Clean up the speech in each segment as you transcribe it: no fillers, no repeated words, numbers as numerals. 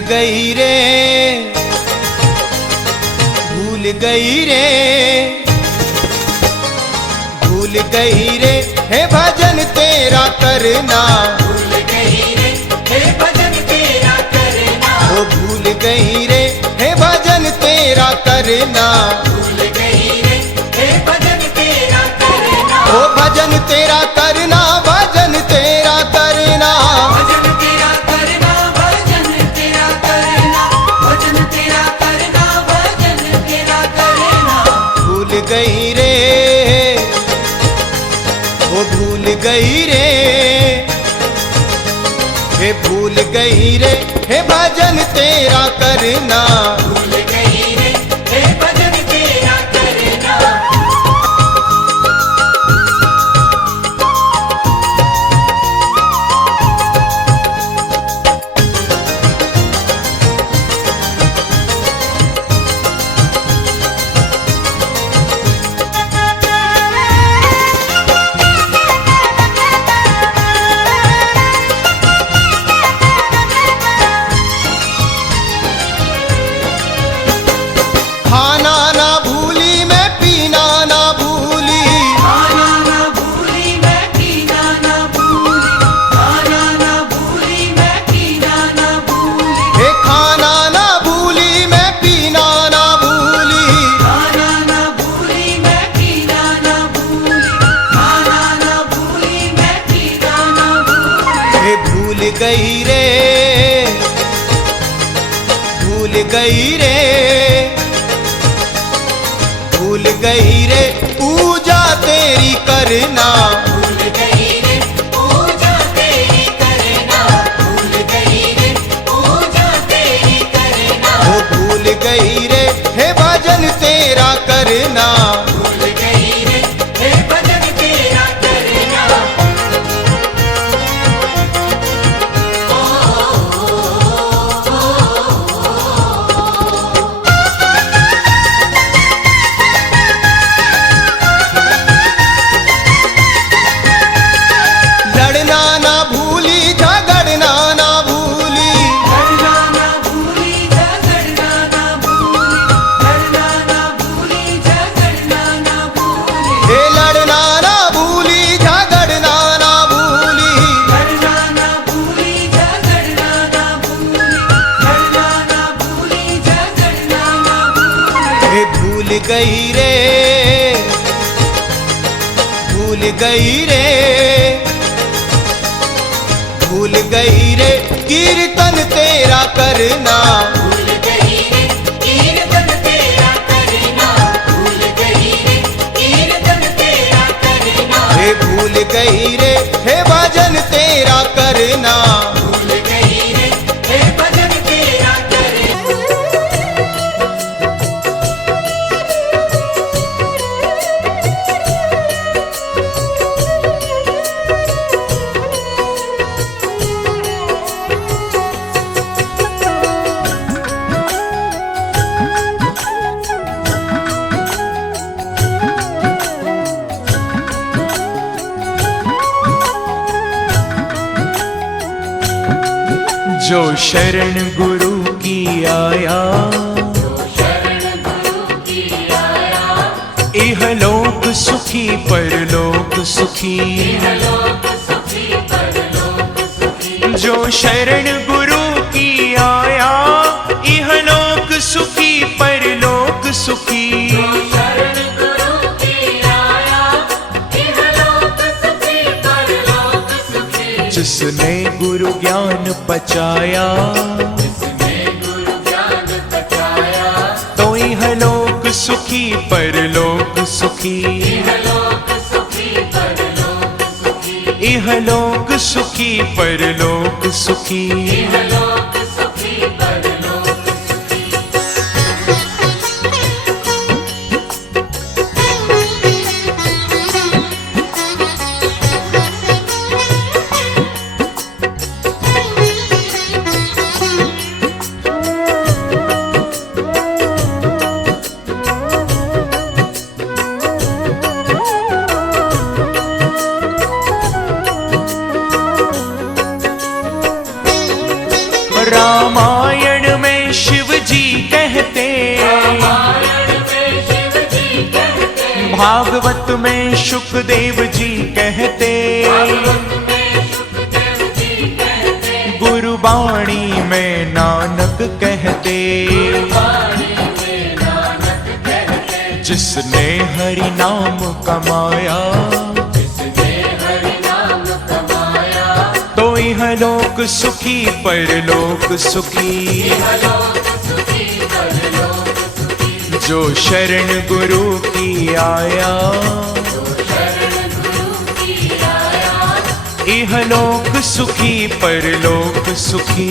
गई रे, भूल गई रे, भूल गई रे हे भजन तेरा करना, भूल गई रे हे भजन तेरा करना, ओ भूल गई रे हे भजन तेरा करना, भूल गई रे हे भजन तेरा करना, ओ भजन तेरा करना, भजन तेरा करना, भजन तेरा करना, भजन तेरा करना, भजन तेरा करना, भजन तेरा करना। भूल गई रे, ओ भूल गई रे, हे भूल गई रे हे भजन तेरा करना, भूल गई रे हे भजन तेरा करना। खाना ना भूली मैं पीना ना भूली, खाना ना भूली मैं पीना ना भूली, खाना ना भूली मैं पीना ना भूली, हे खाना ना भूली मैं पीना ना भूली, खाना ना भूली मैं पीना ना भूली, खाना ना भूली मैं पीना ना भूली। हे भूल गई रे, भूल गई रे, भूल गई रे पूजा तेरी करना, भूल गई रे पूजा तेरी करना, भूल गई रे पूजा तेरी करना, ओ भूल गई रे हे भजन तेरा करना, भूल गई रे हे भजन तेरा करना। लड़ना ना भूली झगड़ना ना भूली, लड़ना ना भूली झगड़ना ना भूली, लड़ना ना भूली झगड़ना ना भूली, हे लड़ना ना भूली झगड़ना ना भूली, लड़ना ना भूली झगड़ना ना भूली, लड़ना ना भूली झगड़ना ना भूली। हे भूल गई रे, भूल गई रे, भूल गई रे कीर्तन तेरा करना, भूल गई रे कीर्तन तेरा करना, भूल गई रे कीर्तन तेरा करना, हे भूल गई रे हे भजन तेरा करना, भूल गई रे हे भजन तेरा करना। जो शरण गुरु की आया, इहलोक सुखी परलोक सुखी, जो शरण गुरु की आया, इहलोक सुखी परलोक सुखी, जिसने गुरु ज्ञान पचाया, तो इहलोक सुखी परलोक सुखी, इहलोक सुखी परलोक सुखी। में सुखदेव जी कहते, गुरुबाणी में नानक कहते, जिसने हरि नाम कमाया, तो यह लोक सुखी परलोक सुखी। जो शरण गुरु की आया, इह लोक सुखी परलोक सुखी।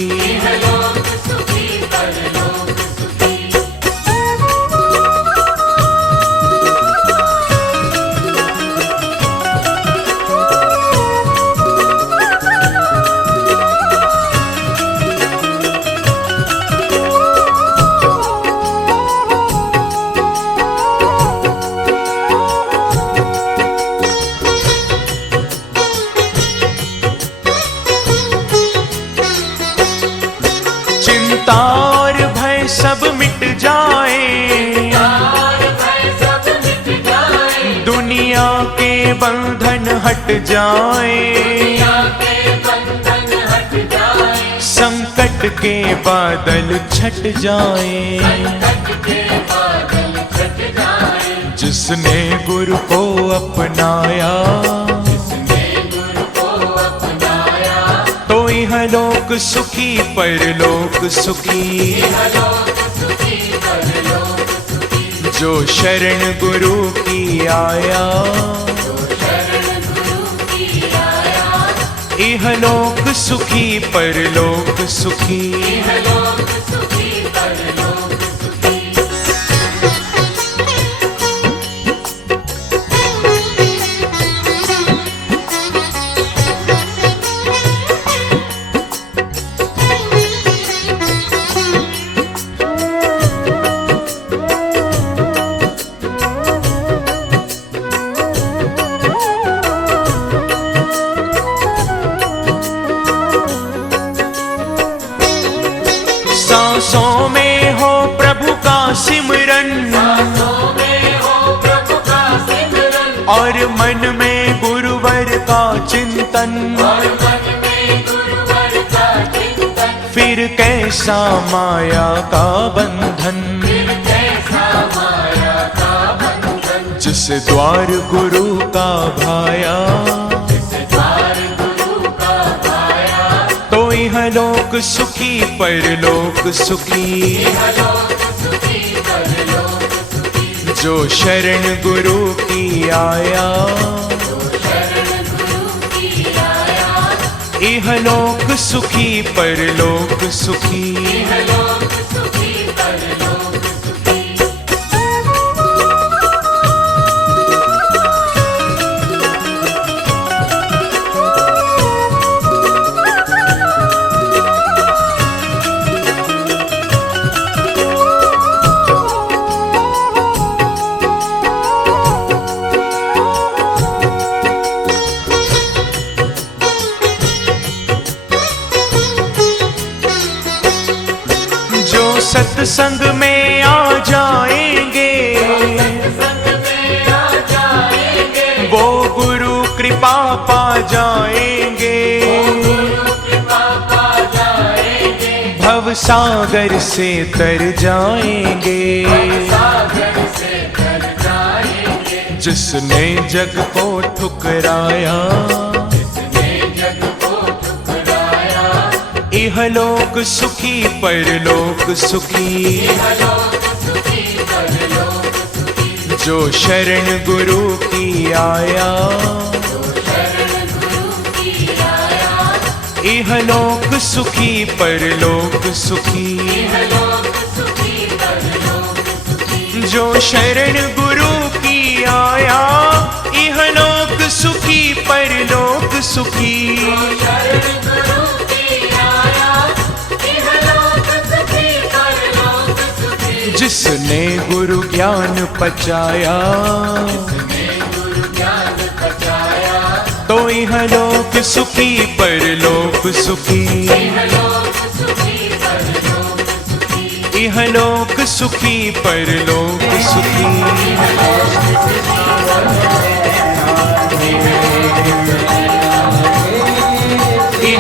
तार भय सब मिट जाए, दुनिया के बंधन हट जाए, संकट के बादल छट जाए। जिसने गुरु को अपनाया, तो यह लोक सुखी परलोक सुखी। जो शरण गुरु की आया, इह लोक सुखी परलोक सुखी। सांसों में हो प्रभु का सिमरन, और मन में गुरुवर का चिंतन, फिर कैसा माया का बंधन। जिस द्वार गुरु का भाया, तो यह लोक सुखी परलोक सुखी। जो शरण गुरु की आया, इह लोक सुखी परलोक सुखी। सत्संग में आ जाएंगे, वो गुरु कृपा पा जाएंगे। भव सागर से तर जाएंगे। जिसने जग को ठुकराया, इह लोक सुखी परलोक सुखी। जो शरण गुरु की आया, इह लोक सुखी परलोक सुखी। जो शरण गुरु की आया, इह लोक सुखी परलोक सुखी। जिसने गुरु ज्ञान पचाया, तो यह लोक सुखी परलोक सुखी। यह लोक सुखी परलोक सुखी।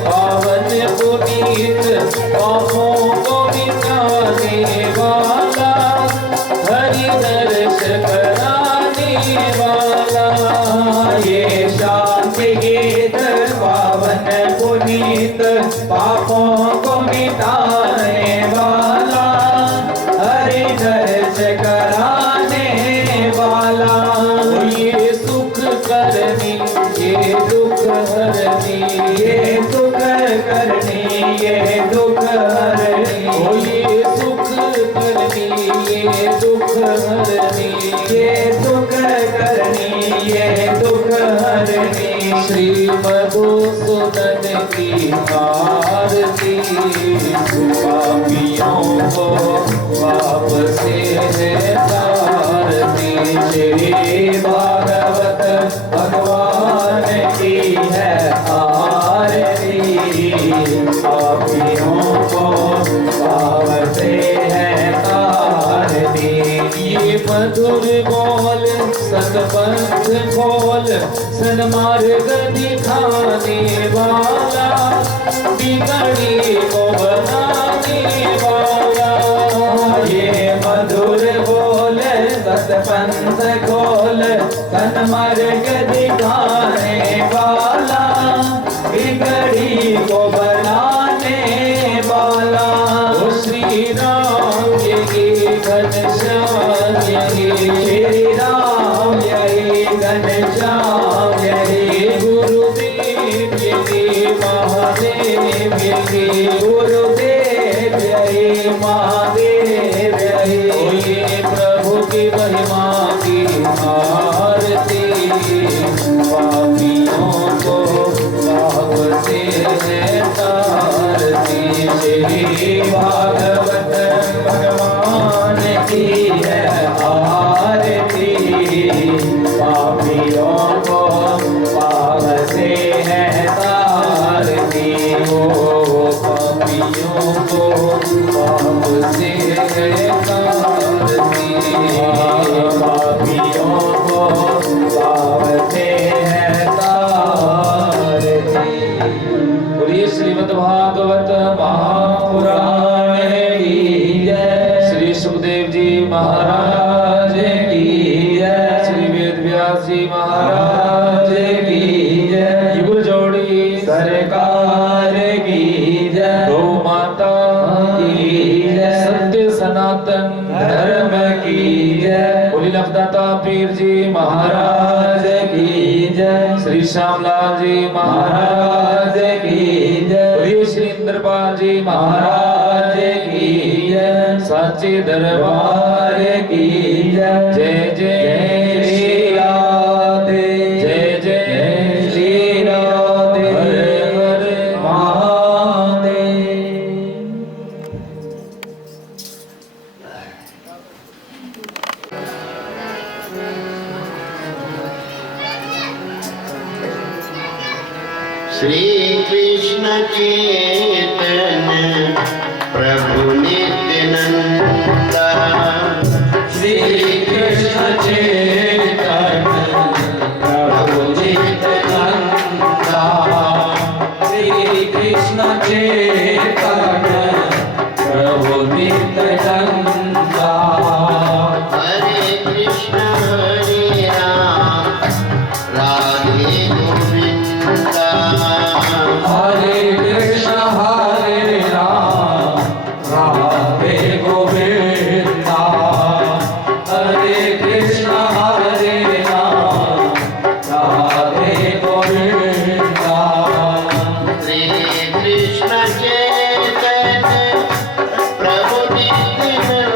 पावन पुनीत पापों को मिटाने वाला, हरि दर्श कराने वाला। ये शांति गीत पावन पुनीत पापों को मिटाने वाला, हरि दर्श कराने वाला। ये सुख करनी ये दुख हरनी, ये सुख करनी ये दुख हरनी। ओ ये सुख करनी ये दुख हरनी, ये सुख करनी ये दुख हरनी। श्री मधुसूदन की आरती, पापियों को पाप से है तारती। श्री भागवत भगवान की है आरती, पापियों को पाप से है तारती। ये मधुर बोल सतपंथ खोल, सन्मार्ग दिखाने वाला, बिगड़ी को बनाने वाला। ये मधुर बोल सतपंथ खोल, सन्मार्ग दिखाने वाला, बिगड़ी को बनाने वाला। ओ श्री राम यही घनश्याम यही, श्री राम यही घनश्याम यही, गुरुदेव यही महादेव यही, गुरुदेव यही महादेव यही। ये प्रभु की महिमा की आरती, पापियों को पाप से है तारती। श्री भागवत भगवान की है आरती, पापियों को पाप से है तारती। ओ पापियों को पाप से है तारती, पापियों को पाप से है तारती। बोलिए श्रीमद् भागवत महापुराण की जय। श्री सुखदेव जी महाराज की जय। श्री वेद व्यास जी महाराज की जय। युग जोड़ी सरकार की जय। गौ माता की जय। सत्य सनातन धर्म की जय। बोली लखदाता पीर जी महाराज की जय। श्री श्यामलाल जी महाराज की जय। बोलिए श्री इंद्रपाल जी महाराज की जय। साचे दरबार की जय। जय जय श्री राधे, जय जय श्री राधे। हर हर महादेव। श्री कृष्ण चेतन प्रभु नित्यानंदा, श्री कृष्ण चेतन प्रभु नित्यानंदा, श्री कृष्ण चेतन प्रभु नित्यानंदा। हरे कृष्ण हरे राम राधे गोविंदा, हरे कृष्ण हरे राम राधे गोविंदा, हरे कृष्ण हरे राम राधे गोविंदा। श्री कृष्ण चेतन प्रभु नित्यानंदा,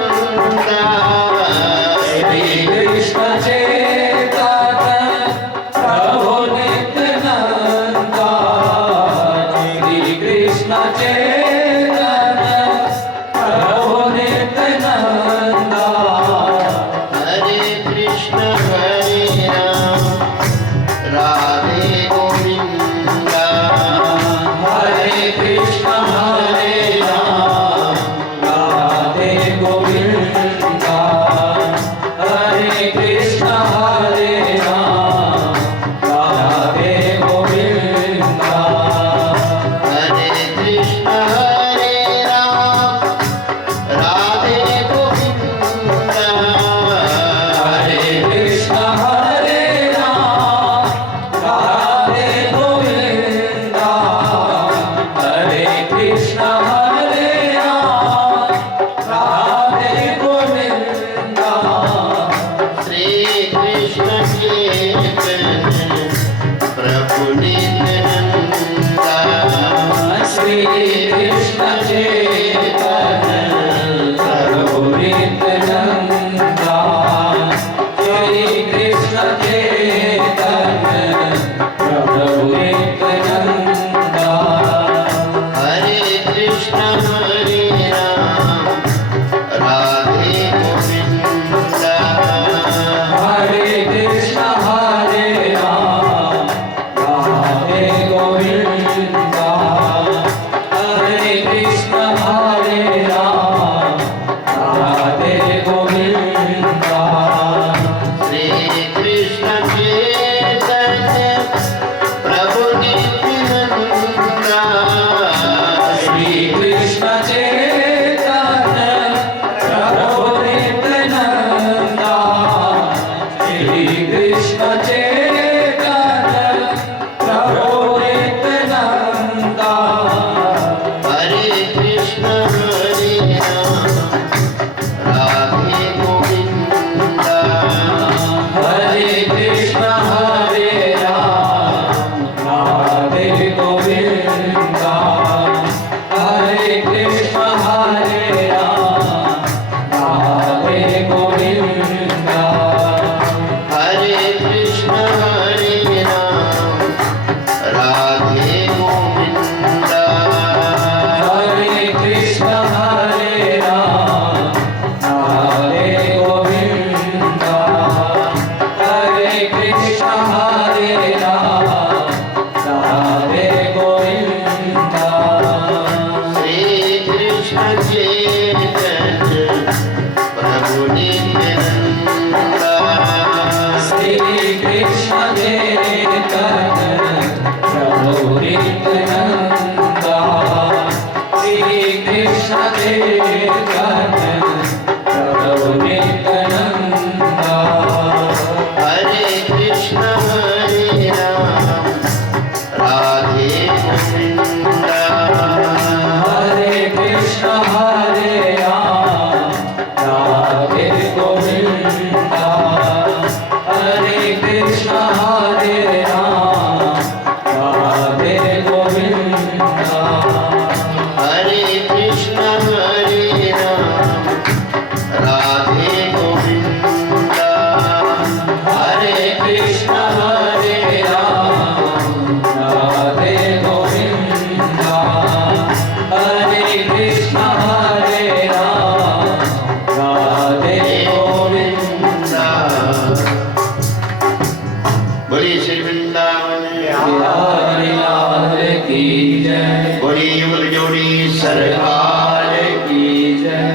जय। बोली युगल जोड़ी सरकार की जय।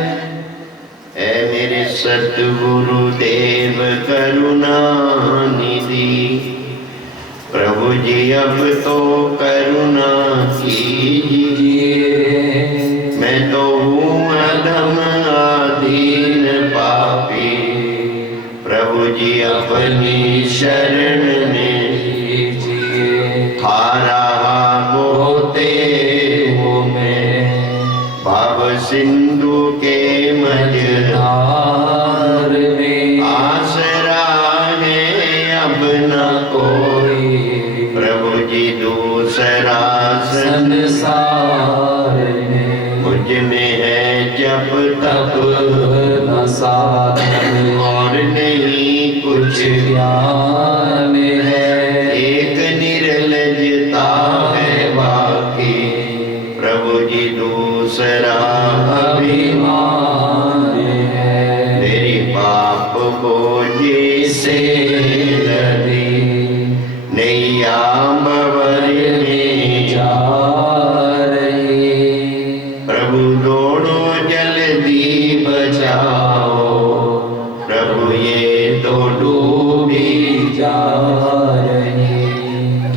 है मेरे सतगुरु देव करुणा निधि, प्रभु जी अब तो करुणा कीजिए। मैं तो हूँ अधम आधीन पापी, प्रभु जी अपनी शरण में लीजिए। खा रहा गोते हूँ मैं भाव सिंधु के मझधार में। आसरा है अब न कोई, प्रभु जी दूसरा संसार में। मुझ में है जब तप न साधन, और नहीं कुछ ज्ञान है। एक निर्लजता है बाकी, प्रभु जी दूसरा अभिमान है। मेरी पाप बोझे से लदी नैया बवर में जा रही, प्रभु दौड़ो जल्दी बचाओ, प्रभु ये तो डूबी जा रही।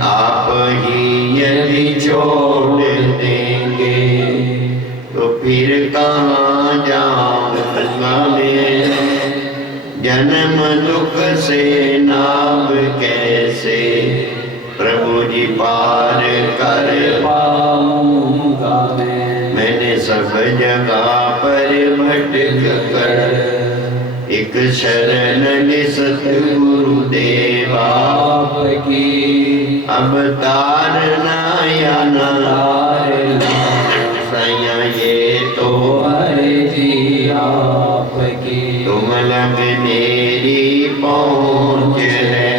आप ही यदि छोड़ देंगे तो फिर कहाँ जाऊंगा मैं। जन्म दुख से नाव कैसे प्रभु जी पार कर पाऊंगा मैं। मैंने सब जगह पर भटक कर एक शरण ली सतगुरु देवा की। अब तारना या ना सैया ये तो अर्जी आपकी। तुम लग मेरी पहुँच है,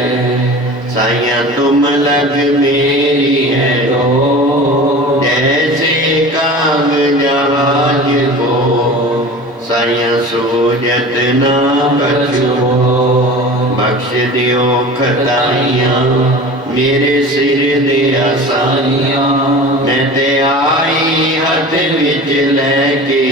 सैया तुम लग मेरी है तो। जैसे कागज जहाज को सैया सूझत ना कछुओ। बख्श दियो खताइयाँ मेरे सिर दे आसानियाँ। मैं ते आई हथ विच लैके,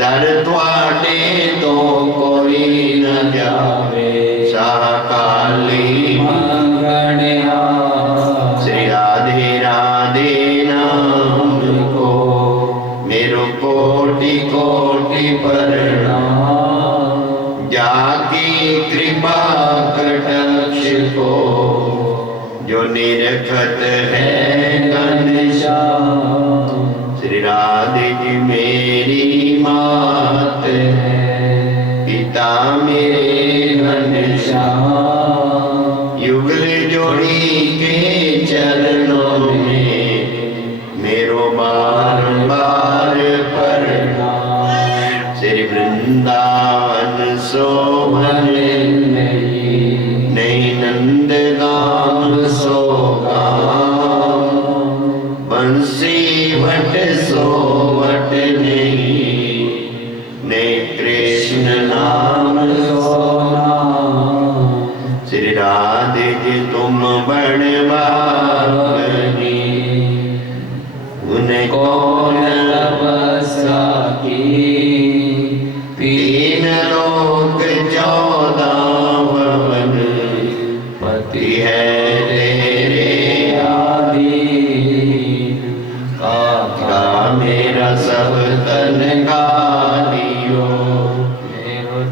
दर तुहाडे तो कोई न जावे। शाकाली मंगणिया श्री राधे राधे नाम को मेरो कोटि कोटि प्रणाम। जाकी कृपा कटाक्ष को जो निरखत है घनश्याम। श्री राधे जी मेरी मात है, पिता मेरे घनश्याम। युगल जोड़ी के चरणों में मेरो बार बार प्रणाम। श्री वृंदावन शोभन नहीं नंद गाम सो गाम। बंसी वट सो वट नहीं, नहीं कृष्ण नाम सो नाम। श्री राधे जी तुम बड़वानी, उन्हें कौन तपस्या की। तीन लोक 14 भवन, पति है तेरे आदि। का मेरा सब तन कालियो,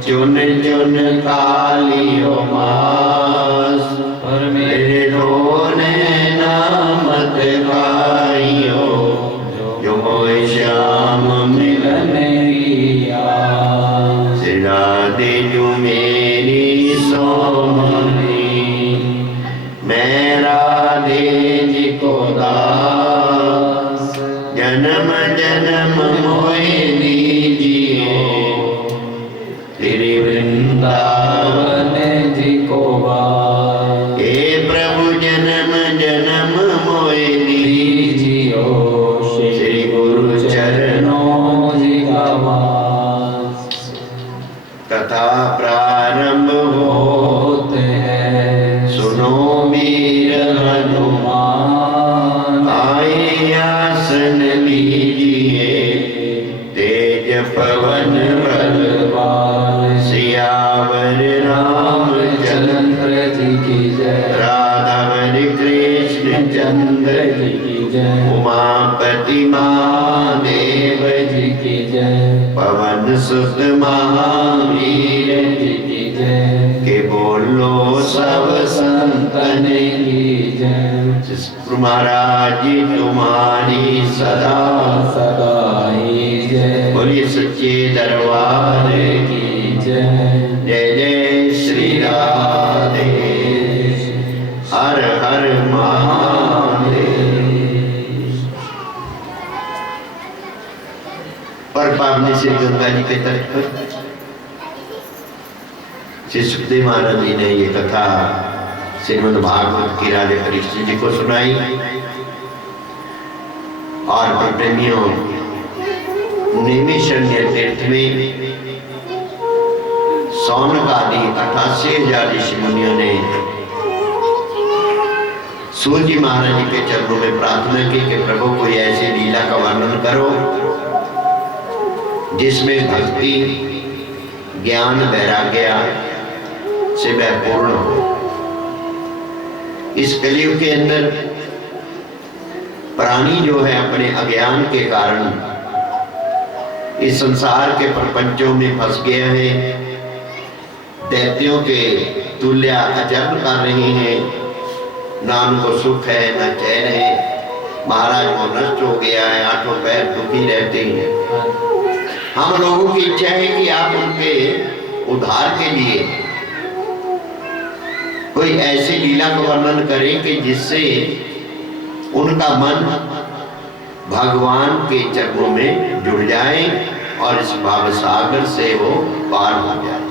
चुन चुन कालियो मास। और मेरे रोने नामत खाइयो, जो मोय श्याम मिलन रिया। श्री राधे जो मेरी सोमनी, मैं राधे जी को दास। जन्म जन्म मोहे दीजिए, तेरे वृंदावन जी को वास। हे प्रभु जन्म जन्म मोहे दीजिए, श्री गुरु चरणों जी का वास। कथा प्रारंभ होते हैं, सुनो वीर हनुमान। जय। उमापति महादेव जी की जय। पवन सुत महावीर जी की जय। के बोलो सब संतन की जय। जिस महाराज जी तुम्हारी सदा सदा ही जय। बोलिए सच्चे दरबार की जय। जय जय श्री राधे हर हर महादेव। पर पावनी श्री गंगा जी के तट पर श्री सुखदेव महाराज जी ने ये कथा श्रीमद् भागवत की राजा परीक्षित जी को सुनाई और प्रेमियों निमिषण्य तीर्थ में सौनक आदि 88,000 ऋषि मुनियों ने सूर्य जी महाराज जी के चरणों में प्रार्थना की कि प्रभु कोई ऐसी लीला का वर्णन करो जिसमें भक्ति ज्ञान वैराग्य से वह पूर्ण हो। इस कलयुग के अंदर प्राणी जो है अपने अज्ञान के कारण इस संसार के प्रपंचों में फंस गया है, दैत्यों के तुल्य आचरण कर रहे हैं, ना उनको सुख है ना चैन है, महाराज वो नष्ट हो गया है, आठों पैर दुखी रहते हैं। हम लोगों की इच्छा है कि आप उनके उद्धार के लिए कोई ऐसी लीला का वर्णन करें कि जिससे उनका मन भगवान के चरणों में जुड़ जाए और इस भव सागर से वो पार हो जाए।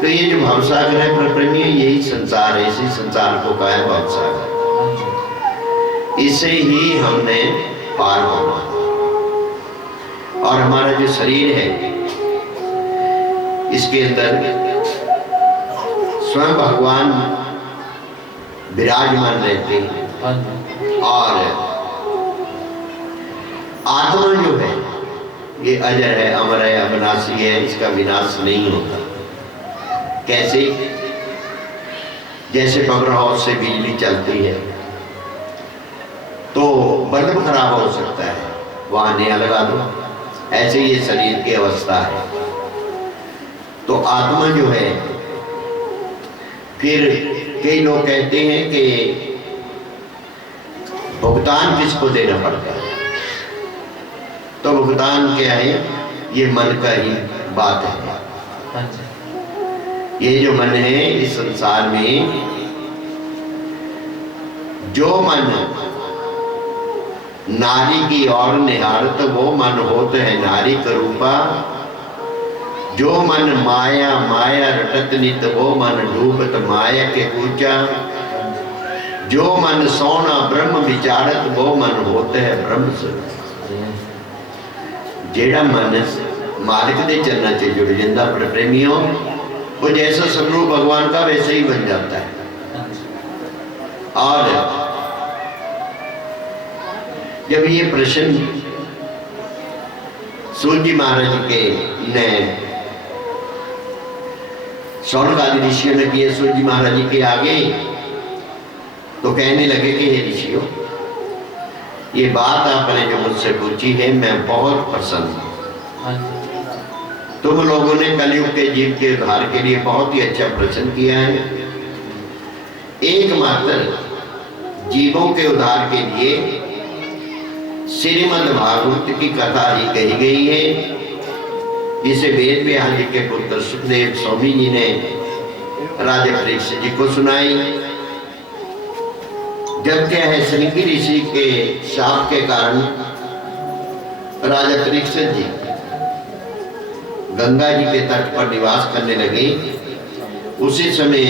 तो ये जो भव सागर है प्रेमी, यही संसार है, इसी संसार को कहा है भव सागर। इसे ही हमने पार होना और हमारा जो शरीर है इसके अंदर स्वयं भगवान विराजमान रहते हैं और आत्मा जो है ये अजर है, अमर है, अविनाशी है, इसका विनाश नहीं होता। कैसे? जैसे पावर हाउस से बिजली चलती है तो बल्ब खराब हो सकता है, वहां नया लगा दो, ऐसे ये शरीर की अवस्था है। तो आत्मा जो है, फिर कई लोग कहते हैं कि भुगतान किसको देना पड़ता है, तो भुगतान क्या है? ये मन का ही बात है। ये जो मन है इस संसार में, जो मन नारी की ओर निहारत वो मन होत है नारी करूपा, जो मन माया माया रटत नित वो मन डूबत माया के कूचा, जो मन सोना ब्रह्म विचारत वो मन होता है ब्रह्म स्वरूप। जेड़ा मन मालिक के चरणों से जुड़ जाता अपने प्रेमियों, वो जैसा स्वरूप भगवान का वैसे ही बन जाता है। और जब ये प्रश्न सूर्य जी महाराज के ने सौनक आदि ऋषियों ने किए सूर्य जी महाराज जी के आगे, तो कहने लगे कि हे ऋषियों, ये बात आपने जो मुझसे पूछी है मैं बहुत प्रसन्न हूं। तुम लोगों ने कलयुग के जीव के उद्धार के लिए बहुत ही अच्छा प्रश्न किया है। एकमात्र जीवों के उद्धार के लिए श्रीमद् भागवत की कथा ही कही गई है, जिसे वेद व्यास जी के पुत्र सुखदेव स्वामी जी ने राजा परीक्षित जी को सुनाई। जब क्या है, श्रृंगी ऋषि के शाप के कारण राजा परीक्षित जी गंगा जी के तट पर निवास करने लगे। उसी समय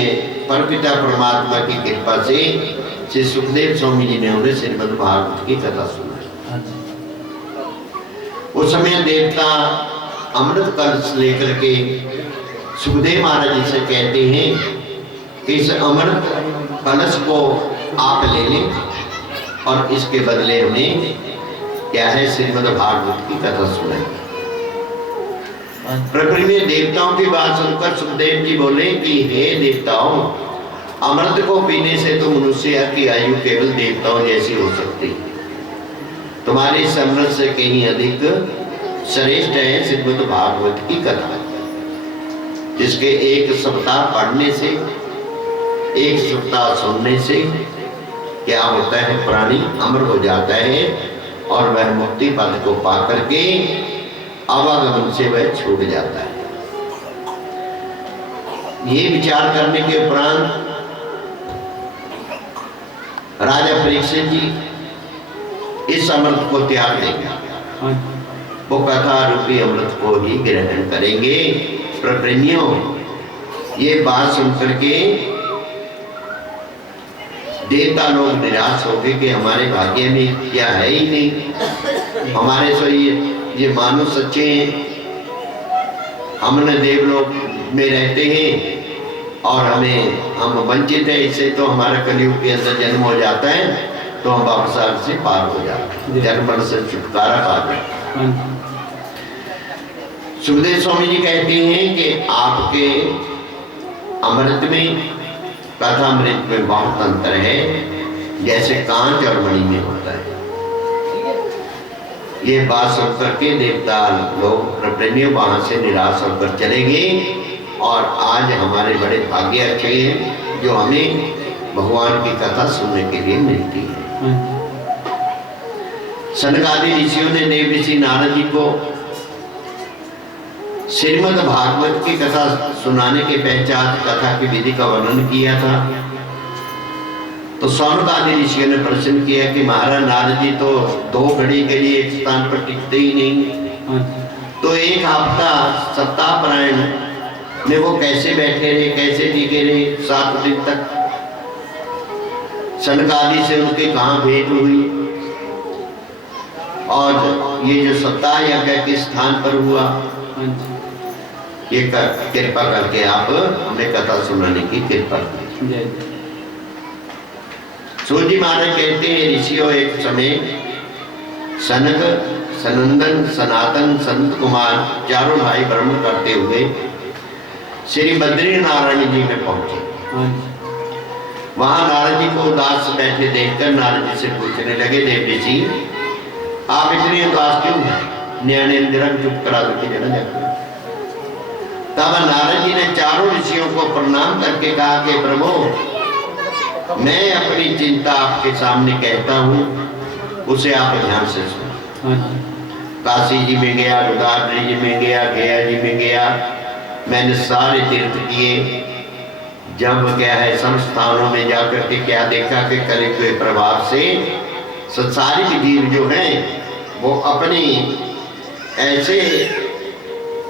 परपिता परमात्मा की कृपा से श्री सुखदेव स्वामी जी ने उन्हें श्रीमद् भागवत की कथा सुनाई। उस समय देवता अमृत कलश लेकर के सुखदेव महाराज जी से कहते हैं कि इस अमृत कलश को आप ले लें और इसके बदले हमें क्या है श्रीमद् भागवत की कथा सुनाई। प्रकृति में देवताओं की बात सुनकर सुखदेव जी बोले कि हे देवताओं, अमृत को पीने से तो मनुष्य की आयु केवल देवताओं जैसी हो सकती है, तुम्हारे इस अमृत से कहीं अधिक श्रेष्ठ है श्रीमद् भागवत की कथा, जिसके एक सप्ताह पढ़ने से, एक सप्ताह सुनने से क्या होता है, प्राणी अमर हो जाता है और वह मुक्ति पद को पा करके आवागमन से वह छूट जाता है। ये विचार करने के उपरांत राजा परीक्षित जी इस अमृत को त्याग देंगे, वो कथा रूपी अमृत को ही ग्रहण करेंगे। प्रप्रेमियों, ये बात सुनकर के देवता लोग निराश हो गए कि हमारे भाग्य में क्या है ही नहीं, हमारे सो ये मानुष सच्चे हैं, हमने देवलोक में रहते हैं और हम वंचित है, इससे तो हमारा कलयुग के अंदर जन्म हो जाता है तो हम वापस से पार हो जाते हैं, जन्म से छुटकारा पा जाते हैं। सुखदेव स्वामी जी कहते हैं कि आपके अमृत में, कथामृत में बहुत अंतर है, जैसे कांच और मणि में होता है। ये बात सुन करके देवता लोग प्रप्रेमियों वहां से निराश होकर चले गए और आज हमारे बड़े भाग्य अच्छे हैं जो हमें भगवान की कथा सुनने के लिए मिलती है। सनकादि ऋषियों ने देव ऋषि नारद जी को श्रीमद् भागवत की कथा सुनाने के पश्चात कथा की विधि का वर्णन किया था। तो सौनक आदि ऋषियों ने प्रश्न किया कि महाराज नारद जी तो 2 घड़ी के लिए एक स्थान पर टिकते ही नहीं, तो एक हफ्ता सप्ताह परायण में वो कैसे बैठे रहे, कैसे टिके रहे 7 दिन तक? सनक आदि से उनके कहाँ भेंट हुई और ये जो सप्ताह यज्ञ के स्थान पर हुआ, ये कृपा करके आप हमें कथा सुनाने की कृपा की। सूर्य महाराज कहते हैं ऋषियों, एक समय सनक, सनंदन, सनातन, संत कुमार चारों भाई भ्रमण करते हुए श्री बद्री नारायण जी में पहुंचे। वहां नारद जी को उदास बैठे देखकर नारद जी से पूछने लगे, देव ऋषि आप इतने उदास क्यों हैं? न्याय चुप करा दो कि जरा जाकर। तब नारद जी ने चारों ऋषियों को प्रणाम करके कहा कि प्रभु, मैं अपनी चिंता आपके सामने कहता हूँ, उसे आप ध्यान से सुनो। काशी जी में गया, रुद्राद्री जी में गया, गया जी में गया, मैंने सारे तीर्थ किए। जब क्या है सब स्थानों में जाकर के क्या देखा कि कलयुग के प्रभाव से संसारिक जीव जो हैं वो अपनी ऐसे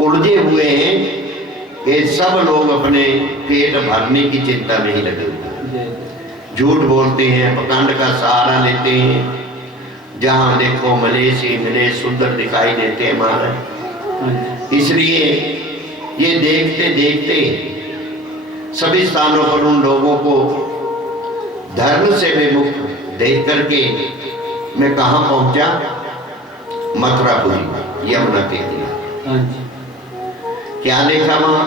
उलझे हुए हैं कि सब लोग अपने पेट भरने की चिंता नहीं लगे हुए, झूठ बोलते हैं, प्रकांड का सहारा लेते हैं, जहाँ देखो मलेश ही मलेश सुंदर दिखाई देते हैं महाराज। इसलिए ये देखते देखते सभी स्थानों पर उन लोगों को धर्म से विमुख देख करके मैं कहाँ पहुंचा? मथुरापुरी, यमुना के किनारे। क्या देखा वहां?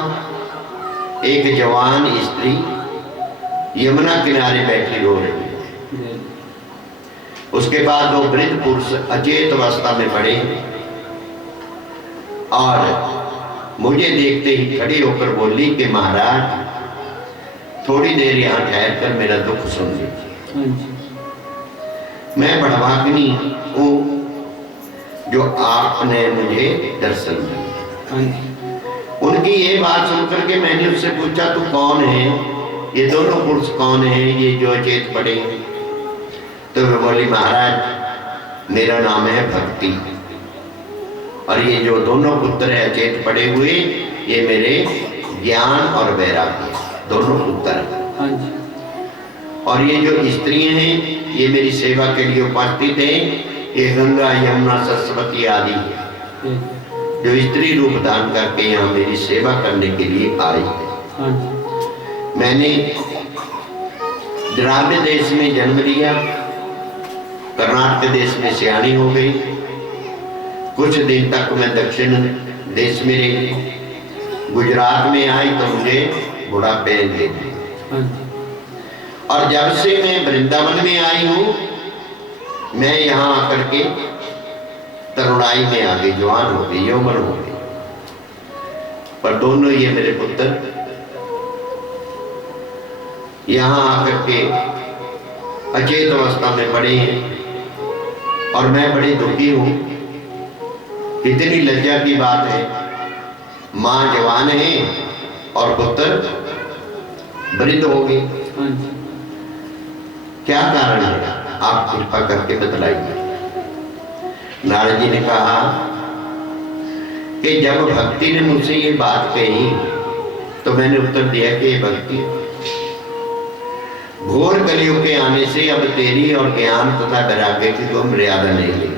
एक जवान स्त्री यमुना किनारे बैठी रो रही है। उसके बाद 2 वृद्ध पुरुष अचेत अवस्था में पड़े और मुझे देखते ही खड़ी होकर बोली कि महाराज थोड़ी देर यहाँ ठहर कर मेरा दुख सुन लीजिए। मैं बड़भाग्नी हूँ जो आपने मुझे दर्शन दिया। उनकी ये बात सुनकर के मैंने उससे पूछा तू कौन है? ये दोनों पुरुष कौन है ये जो अचेत पड़े? तो वे बोली महाराज मेरा नाम है भक्ति और ये जो दोनों पुत्र है अचेत पड़े हुए ये मेरे ज्ञान और वैराग्य दोनों पुत्र हैं। और ये जो स्त्रियां हैं ये मेरी सेवा के लिए उपस्थित हैं। ये गंगा यमुना सरस्वती आदि जो स्त्री रूप धारण करके यहाँ मेरी सेवा करने के लिए आई है। मैंने द्राविड़ देश में जन्म लिया, कर्नाटक देश में सियाणी हो गई, कुछ दिन तक मैं दक्षिण देश में रही, गुजरात में आई तो मुझे बुढ़ापे दे दिया। और जब से मैं वृंदावन में आई हूँ मैं यहाँ आकर के तरुणाई में आ गई, जवान हो गई, यौवन हो गई। पर दोनों ये मेरे पुत्र यहाँ आकर के अचेत अवस्था में पड़े हैं और मैं बड़ी दुखी हूं। इतनी लज्जा की बात है, माँ जवान है और पुत्र वृद्ध हो गए। क्या कारण है, आप कृपा करके बतलाइए। नारद जी ने कहा कि जब भक्ति ने मुझसे ये बात कही तो मैंने उत्तर दिया कि भक्ति, घोर कलियुग के आने से अब तेरी और ज्ञान तथा वैराग्य की तो मर्यादा नहीं रही।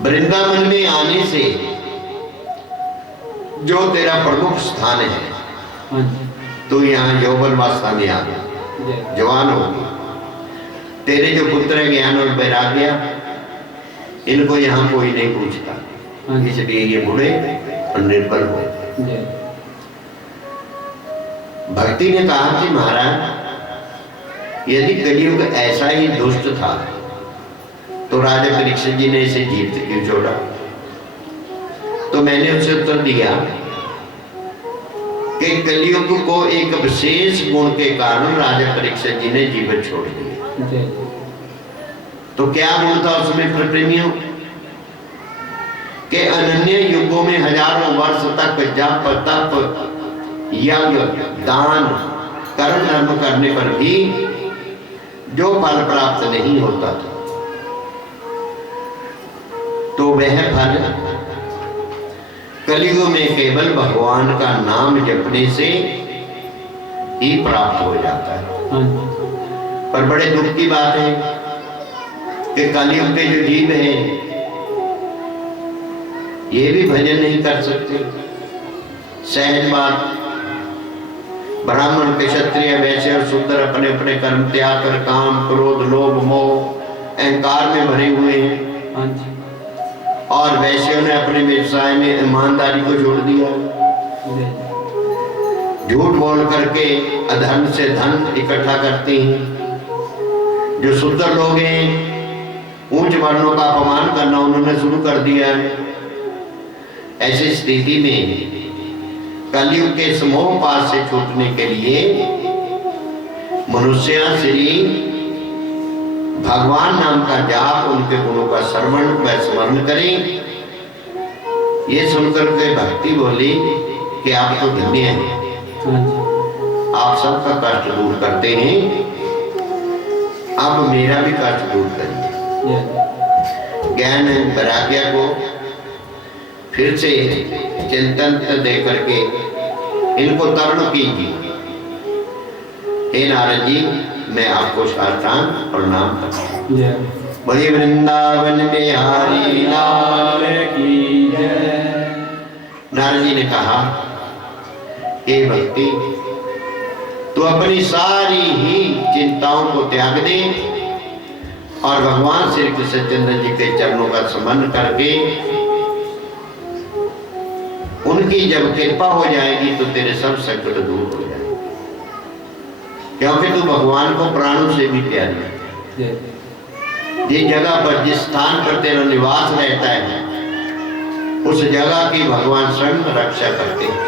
वृंदावन में आने से जो तेरा प्रमुख स्थान है, तो यहाँ यौवनावस्था में आ गया, जवान हो गया। तेरे जो पुत्र है ज्ञान और वैराग्य, इनको यहाँ कोई नहीं पूछता, इसलिए ये बूढ़े और निर्बल हो। भक्ति ने कहा कि महाराज, यदि कलियुग ऐसा ही दुष्ट था तो राजा परीक्षित जी ने इसे जीवित क्यों छोड़ा? तो मैंने उसे उत्तर दिया कि कलियुग को एक विशेष गुण के कारण राजा परीक्षित जी ने जीवित छोड़ दिया। तो क्या गुण था उसमें प्रेमियों के? अनन्य युगों में हजारों वर्ष तक जप तप यज्ञ दान कर्म धर्म करने पर भी जो फल प्राप्त नहीं होता था, तो वह फल कलियुग में केवल भगवान का नाम जपने से ही प्राप्त हो जाता है। पर बड़े दुख की बात है कि कलियुग के जो जीव हैं ये भी भजन नहीं कर सकते। सहज बात, ब्राह्मण क्षत्रिय वैश्य और शूद्र अपने अपने कर्म त्याग कर काम क्रोध लोभ मोह अहंकार में भरे हुए हैं, और वैश्यों ने अपने व्यवसाय में ईमानदारी को छोड़ दिया। झूठ बोल करके अधर्म से धन इकट्ठा करते हैं। जो शूद्र लोग हैं उच्च वर्णों का अपमान करना उन्होंने शुरू कर दिया है। ऐसी स्थिति में कलयुग के समूह पास से छूटने के लिए मनुष्य श्री भगवान नाम का जाप, उनके गुणों का श्रवण व स्मरण करें। ये सुनकर के भक्ति बोली कि आप तो धन्य हैं, आप सबका कष्ट दूर करते हैं, अब मेरा भी कष्ट दूर करिए। ज्ञान वैराग्य को फिर से चिंतन दे करके इनको तरण कीजिए। हे नारद जी, मैं आपको साष्टांग प्रणाम करता हूं। बड़ी वृंदावन बिहारी लाल की जय। नारद जी ने कहा, हे भक्ति, तू अपनी सारी ही चिंताओं को त्याग दे और भगवान श्री कृष्णचंद्र जी के चरणों का स्मरण करके उनकी जब कृपा हो जाएगी तो तेरे सब संकट दूर हो जाएंगे, क्योंकि तू भगवान को प्राणों से भी प्यारी है। जिस जगह पर, जिस स्थान पर तेरा निवास रहता है, उस जगह की भगवान स्वयं रक्षा करते हैं।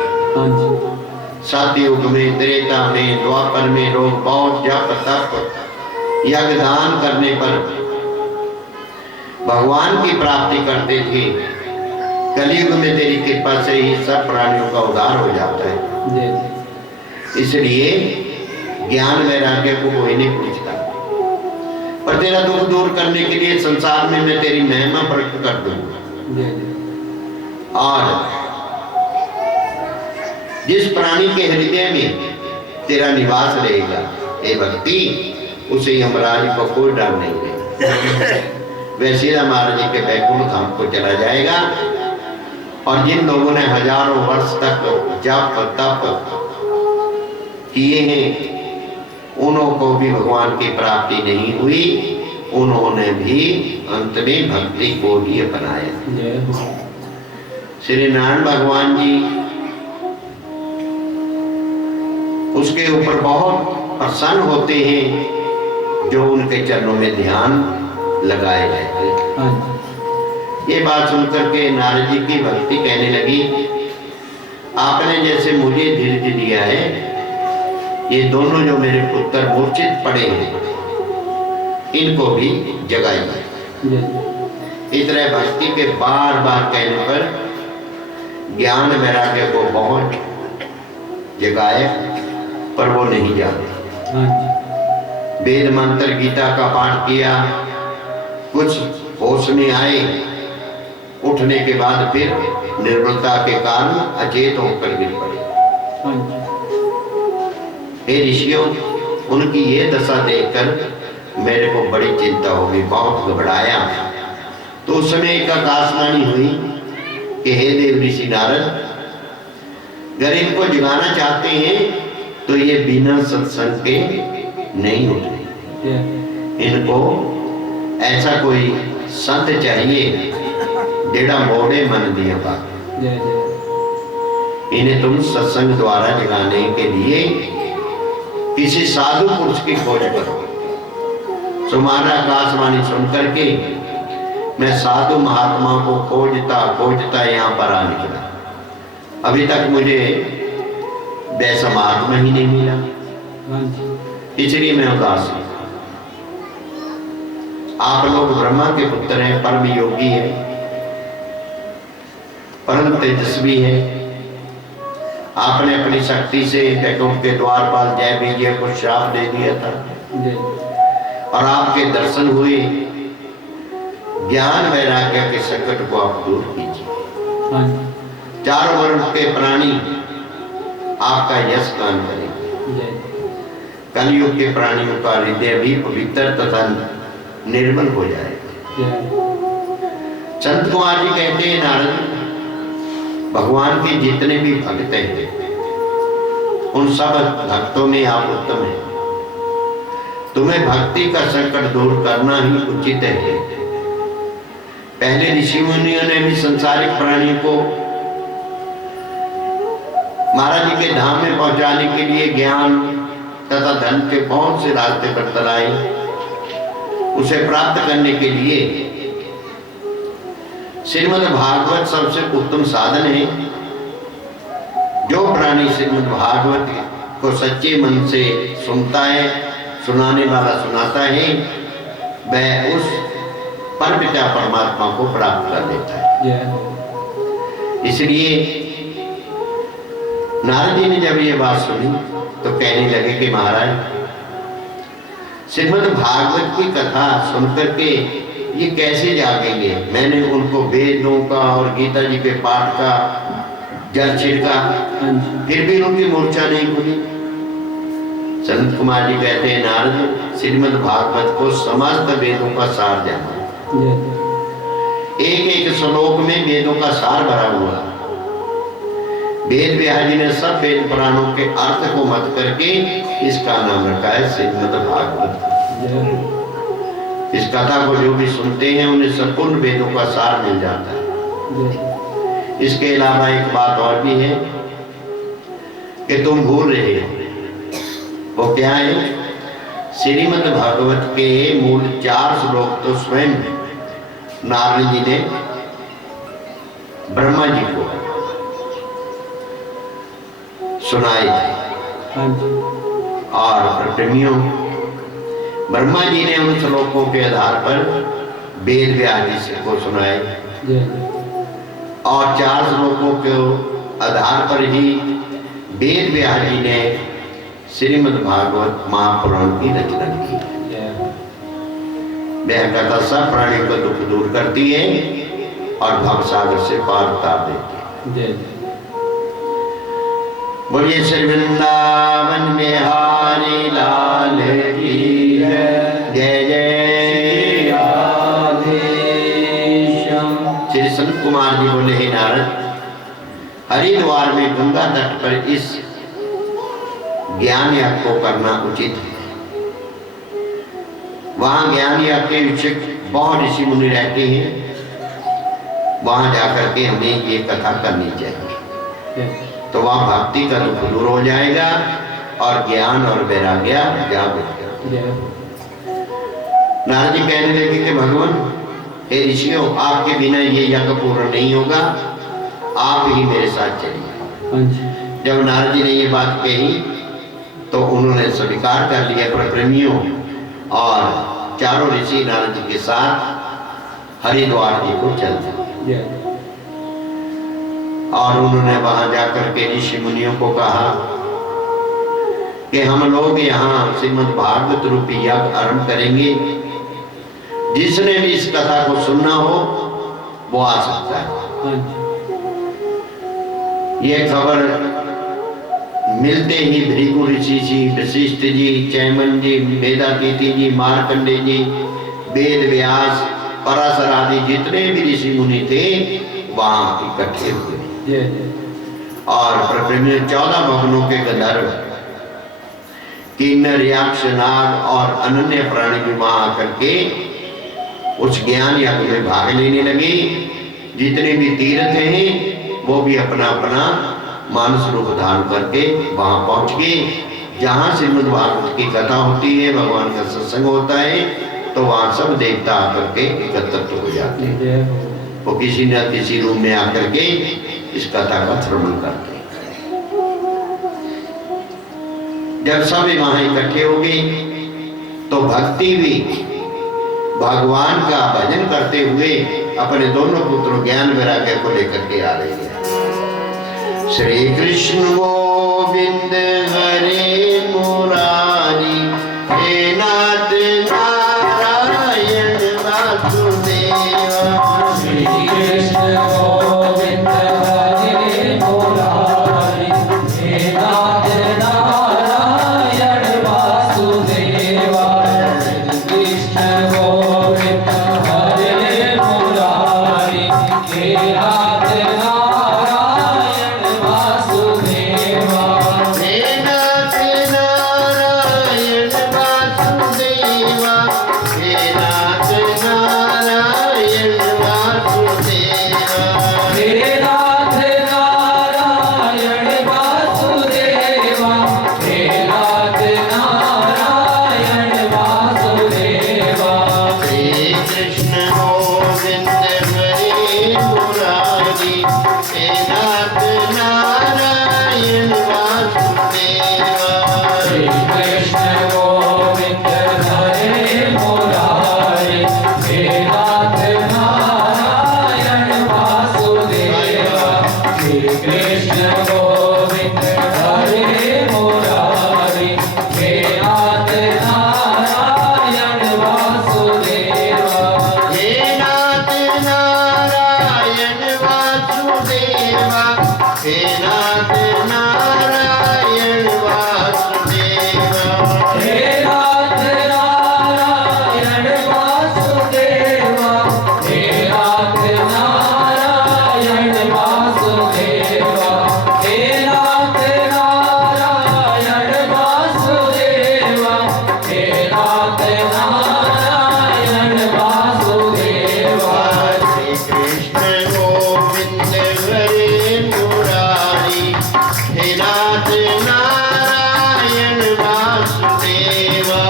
सतयुग में, त्रेता में, द्वापर में लोग बहुत जप तप यज्ञ दान करने पर भगवान की प्राप्ति करते थे। कलयुग में तेरी कृपा से ही सब प्राणियों का उद्धार हो जाता है। इसलिए ज्ञान वैराग्य को कोई नहीं पूछता, पर तेरा दुख दूर करने के लिए संसार में मैं तेरी महिमा प्रकट कर दूंगा। और जिस प्राणी के हृदय में तेरा निवास रहेगा, हे भक्ति, उसे यमराज को कोई डर नहीं रहेगा। वैसे महाराज जी के बैकुंठ धाम को चला जाएगा। और जिन लोगों ने हजारों वर्ष तक जप तप किए हैं, उनको भी भगवान की प्राप्ति नहीं हुई, उन्होंने भी अंत में भक्ति को ही अपनाया। श्री नारायण भगवान जी उसके ऊपर बहुत प्रसन्न होते हैं जो उनके चरणों में ध्यान लगाए गए। हाँ जी। ये बात सुनकर के नारद जी की भक्ति कहने लगी, आपने जैसे मुझे धीरज दिया है, ये दोनों जो मेरे पुत्र मूर्छित पड़े हैं इनको भी जगाएगा। इस तरह भक्ति के बार बार कहने पर ज्ञान वैराग्य को बहुत जगाए, पर वो नहीं जाते। हाँ जी। वेद मंत्र गीता का पाठ किया, कुछ होश में आए, उठने के बाद फिर निर्बलता के कारण अचेत होकर गिर पड़े। हाँ जी। हे ऋषियों, उनकी ये दशा देखकर मेरे को बड़ी चिंता हो गई, बहुत घबराया। तो उस समय एक आकाशवाणी हुई कि हे देव ऋषि नारद, अगर इनको जगाना चाहते हैं तो ये बिना सत्संग के नहीं उठे। इनको ऐसा कोई संत चाहिए जेड़ा मोड़े मन दिया बात। इन्हें तुम सत्संग द्वारा जगाने के लिए किसी साधु पुरुष की खोज करो। तुम्हारा आकाशवाणी सुनकर के मैं साधु महात्मा को खोजता खोजता यहाँ पर आ निकला। अभी तक मुझे वैसा महात्मा ही नहीं मिला, इसलिए मैं उदास हूं। आप लोग ब्रह्मा के पुत्र हैं, परम योगी है, परम तेजस्वी है। आपने अपनी शक्ति से वैकुंठ के द्वारपाल जय विजय को श्राप दे दिया था और आपके दर्शन हुए। ज्ञान वैराग्य के संकट को आप दूर कीजिए। चारों वर्ण के प्राणी आपका यश गान करेंगे। कलयुग के प्राणियों का हृदय भी पवित्र तथा निर्मल हो जाएगा। संत कुमार जी कहते हैं, नारद, भगवान के जितने भी भक्त हैं उन सब भक्तों में आप उत्तम हैं। तुम्हें भक्ति का संकट दूर करना ही उचित है। पहले ऋषि मुनियों ने भी संसारिक प्राणियों को महाराज जी के धाम में पहुंचाने के लिए ज्ञान तथा धन के बहुत से रास्ते पर तलाए। उसे प्राप्त करने के लिए श्रीमद् भागवत सबसे उत्तम साधन है। जो प्राणी श्रीमद् भागवत को सच्चे मन से सुनता है, सुनाने वाला सुनाता है, वह उस परमपिता परमात्मा को प्राप्त कर लेता है। इसलिए नारद जी ने जब ये बात सुनी तो कहने लगे कि महाराज, श्रीमद् भागवत की कथा सुनकर के ये कैसे जागेंगे। मैंने उनको वेदों का और गीता जी के पाठ का जल छिड़का, फिर भी उनकी मूर्छा नहीं खुली। संत कुमार जी कहते हैं, नारद, श्रीमद् भागवत को समस्त वेदों का सार जाना। एक एक श्लोक में वेदों का सार भरा हुआ। वेद व्यास जी ने सब वेद पुराणों के अर्थ को मत करके इसका नाम रखा है श्रीमद् भागवत। इस कथा को जो भी सुनते हैं उन्हें संपूर्ण वेदों का सार मिल जाता है। इसके अलावा एक बात और भी है कि तुम भूल रहे हो, वो क्या है? श्रीमद् भागवत के मूल 4 श्लोक तो स्वयं नारद जी ने ब्रह्मा जी को सुनाए थे और प्रतिमियों ब्रह्मा जी ने उन श्लोकों के आधार पर वेद व्यास जी को सुनाए और 4 श्लोकों के आधार पर ही वेद व्यास जी ने श्रीमद् भागवत महापुराण की रचना की। वह कथा सब प्राणियों का दुख दूर करती है और भवसागर से पार उतार देती है। बोलिए श्री वृंदावन बिहारी लाल की जय जय राधे श्याम। श्री संत कुमार जी बोले, हे नारद, हरिद्वार में गंगा तट पर इस ज्ञान याग को करना उचित है। वहां ज्ञान याग के शिक्षक बहुत ऋषि मुनि रहते हैं, वहां जाकर के हमें ये कथा करनी चाहिए। तो वहां भक्ति का दुख दूर हो जाएगा और ज्ञान और वैराग्य जागेगा। नारद जी कहने लगे कि भगवान, हे ऋषियों, आपके बिना ये यज्ञ पूर्ण नहीं होगा, आप ही मेरे साथ चलिए। जब नारद जी ने ये बात कही तो उन्होंने स्वीकार कर लिया प्रेमियों, और चारों ऋषि नारद जी के साथ हरिद्वार जी को चल दिए। और उन्होंने वहां जाकर के ऋषि मुनियों को कहा कि हम लोग यहाँ श्रीमद् भागवत रूपी यज्ञ आरंभ करेंगे, जिसने भी इस कथा को सुनना हो वो आ सकता है। ये खबर मिलते ही भृगु ऋषि जी, वशिष्ठ जी, चैमन जी, मेधातिथि जी, मार्कंडे जी, वेद व्यास, पराशर आदि जितने भी ऋषि मुनि थे वहां इकट्ठे हुए। और 14 भवनों के गंधर्व, किन्नर, यक्ष, नाग और अनन्य प्राणी भी वहां आकर के उस ज्ञान यज्ञ में भाग लेने लगे। जितने भी तीर्थ हैं वो भी अपना अपना मानस रूप धारण करके वहां पहुंच गए। जहां श्रीमद् भागवत की कथा होती है, भगवान का सत्संग होता है, तो वहां सब देवता आकर के एकत्रित हो जाते हैं। वो किसी न किसी रूप में आकर के इस कथा का श्रवण करते हैं। जब सब वहां इकट्ठे हो गए तो भक्ति भी भगवान का भजन करते हुए अपने दोनों पुत्रों ज्ञान वैराग्य को लेकर के आ रही है। श्री कृष्ण गोविंद हरे मुरारी, हे नाथ नारायण वासुदेवा। श्री कृष्ण गोविंद हरे मुरारी, हे नाथ नारायण वासुदेवा। कृष्ण गोविंद हरे मुरारी, हे नाथ नारायण वासुदेवा। हे नाथ नारायण वासुदेवा, हे नाथ नारायण वासुदेवा। हे नाथ नारायण वासुदेवा, हे नाथ नारायण वासुदेवा। श्री कृष्ण गोविंद हरे मुरारी, हे नाथ नारायण वासुदेवा। श्री कृष्ण गोविंद हरे मुरारी, हे नाथ नारायण वासुदेवा। श्री कृष्ण गोविंद हरे मुरारी, हे नाथ नारायण वासुदेवा। हे नाथ नारायण वासुदेवा, हे नाथ नारायण वासुदेवा। हे नाथ नारायण वासुदेवा, हे नाथ नारायण वासुदेवा। हे नाथ नारायण वासुदेवा, हे नाथ नारायण वासुदेवा। श्री कृष्ण गोविंद हरे मुरारी, हे नाथ नारायण वासुदेवा।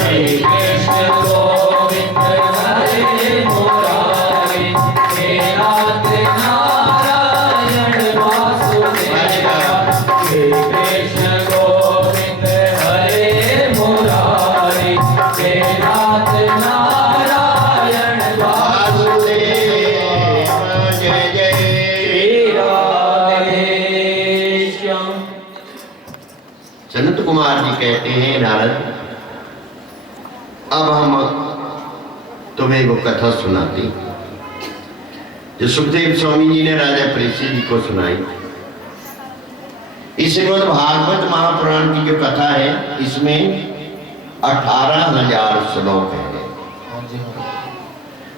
श्री कृष्ण गोविंद हरे मुरारी, हे नाथ नारायण वासुदेवा। श्री कृष्ण गोविंद हरे मुरारी, हे नाथ नारायण वासुदेवा। जय जय। श्री राधे श्याम। सनत कुमार जी कहते हैं, नारद, अब हम तुम्हें वो कथा सुनाती जो सुखदेव स्वामी जी ने राजा परीक्षित जी को सुनाई। इस श्रीमद् भागवत महापुराण की जो कथा है, इसमें 18,000 श्लोक है।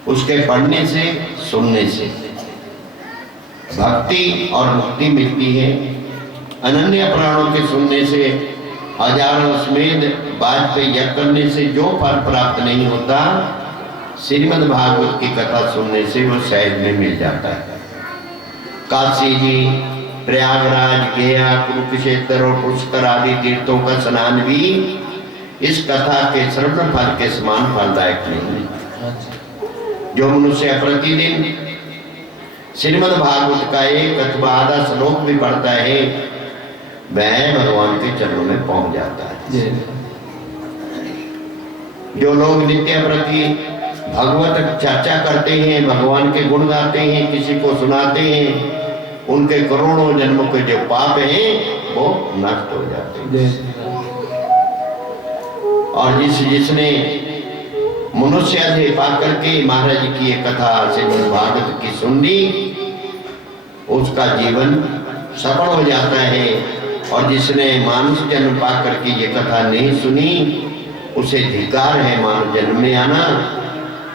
उसके पढ़ने से, सुनने से भक्ति और मुक्ति मिलती है। अनन्य प्राणों के सुनने से, हजारों समेत बात पे यज्ञ करने से जो फल प्राप्त नहीं होता, श्रीमद् भागवत की कथा सुनने से वो सहज में मिल जाता है। काशी जी, प्रयागराज, गया, कुरुक्षेत्र और पुष्कर आदि तीर्थों का स्नान भी इस कथा के श्रवण फल के समान फलदायक नहीं है। जो मनुष्य प्रतिदिन श्रीमद् भागवत का एक अथवा आधा श्लोक भी पढ़ता है वह भगवान के चरणों में पहुंच जाता है। जो लोग नित्य प्रति भगवत चर्चा करते हैं, भगवान के गुण गाते हैं, किसी को सुनाते हैं, उनके करोड़ों जन्मों के जो पाप हैं वो नष्ट हो जाते हैं। और जिसने मनुष्य थे पा करके महाराज जी की ये कथा श्रीमद् भागवत की सुन ली, उसका जीवन सफल हो जाता है। और जिसने मानव जन्म पा करके ये कथा नहीं सुनी, उसे धिक्कार है मानव जन्म में आना।